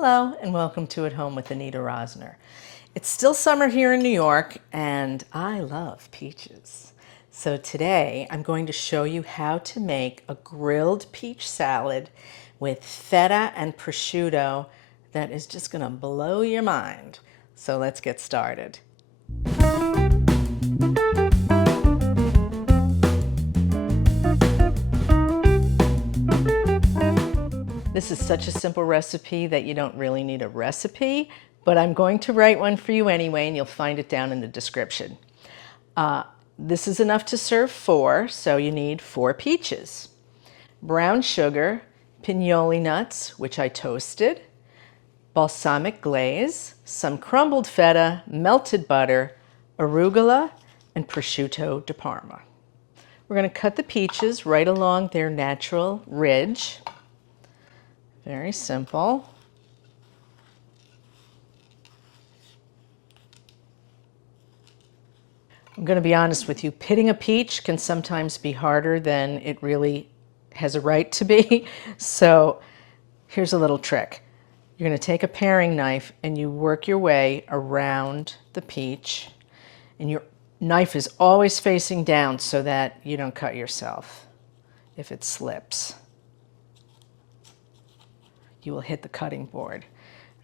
Hello and welcome to At Home with Anita Rosner. It's still summer here in New York and I love peaches. So today I'm going to show you how to make a grilled peach salad with feta and prosciutto that is just going to blow your mind. So let's get started. This is such a simple recipe that you don't really need a recipe, but I'm going to write one for you anyway, and you'll find it down in the description. This is enough to serve 4, so you need 4 peaches, brown sugar, pinoli nuts, which I toasted, balsamic glaze, some crumbled feta, melted butter, arugula, and prosciutto de Parma. We're going to cut the peaches right along their natural ridge. Very simple. I'm going to be honest with you, pitting a peach can sometimes be harder than it really has a right to be. So here's a little trick. You're going to take a paring knife and you work your way around the peach, and your knife is always facing down so that you don't cut yourself if it slips. You will hit the cutting board.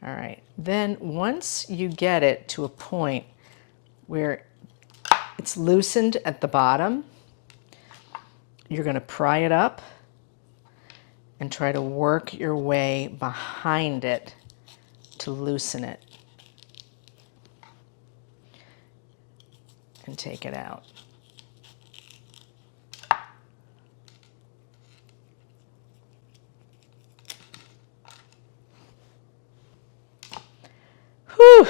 All right, then once you get it to a point where it's loosened at the bottom, you're going to pry it up and try to work your way behind it to loosen it and take it out. Whew.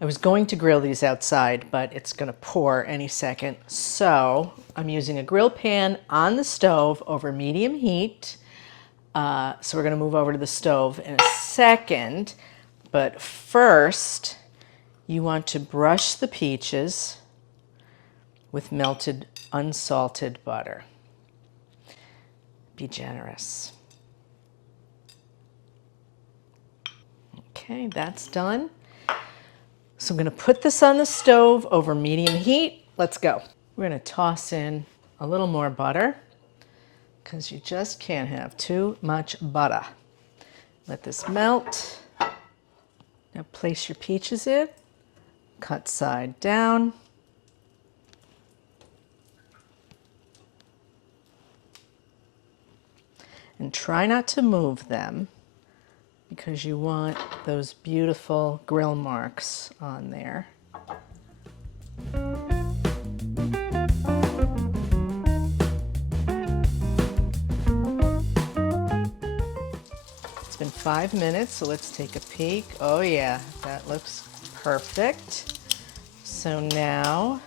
I was going to grill these outside, but it's going to pour any second. So I'm using a grill pan on the stove over medium heat. So we're going to move over to the stove in a second. But first, you want to brush the peaches with melted unsalted butter. Be generous. Okay, that's done. So I'm going to put this on the stove over medium heat. Let's go. We're going to toss in a little more butter because you just can't have too much butter. Let this melt. Now place your peaches in, cut side down. And try not to move them, because you want those beautiful grill marks on there. It's been 5 minutes, so let's take a peek. Oh yeah, that looks perfect. So now,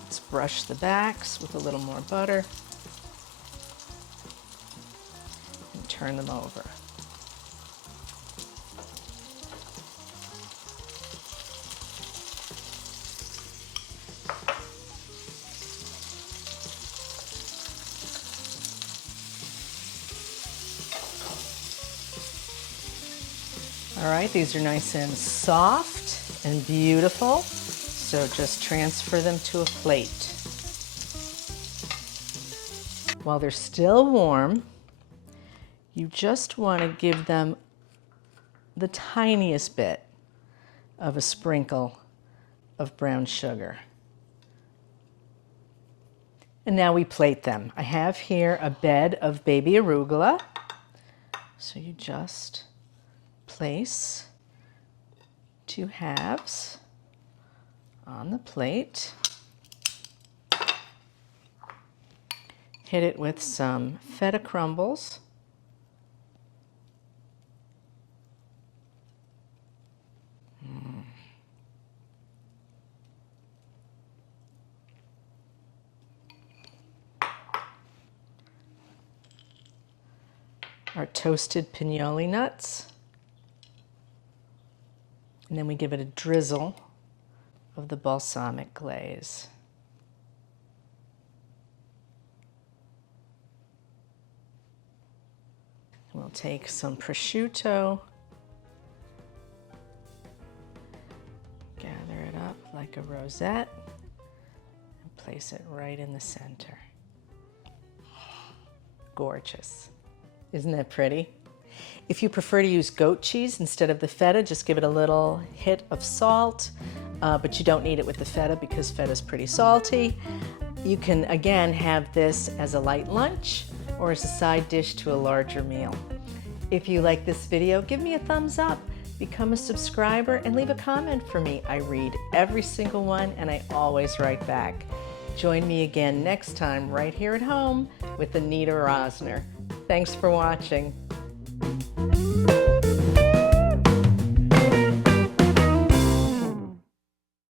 let's brush the backs with a little more butter. Turn them over. All right, these are nice and soft and beautiful. So just transfer them to a plate. While they're still warm, you just want to give them the tiniest bit of a sprinkle of brown sugar. And now we plate them. I have here a bed of baby arugula. So you just place 2 halves on the plate. Hit it with some feta crumbles. Our toasted pinoli nuts. And then we give it a drizzle of the balsamic glaze. We'll take some prosciutto, gather it up like a rosette, and place it right in the center. Gorgeous. Isn't that pretty? If you prefer to use goat cheese instead of the feta, just give it a little hit of salt, but you don't need it with the feta because feta is pretty salty. You can, again, have this as a light lunch or as a side dish to a larger meal. If you like this video, give me a thumbs up, become a subscriber, and leave a comment for me. I read every single one and I always write back. Join me again next time right here at home with Anita Rosner. Thanks for watching.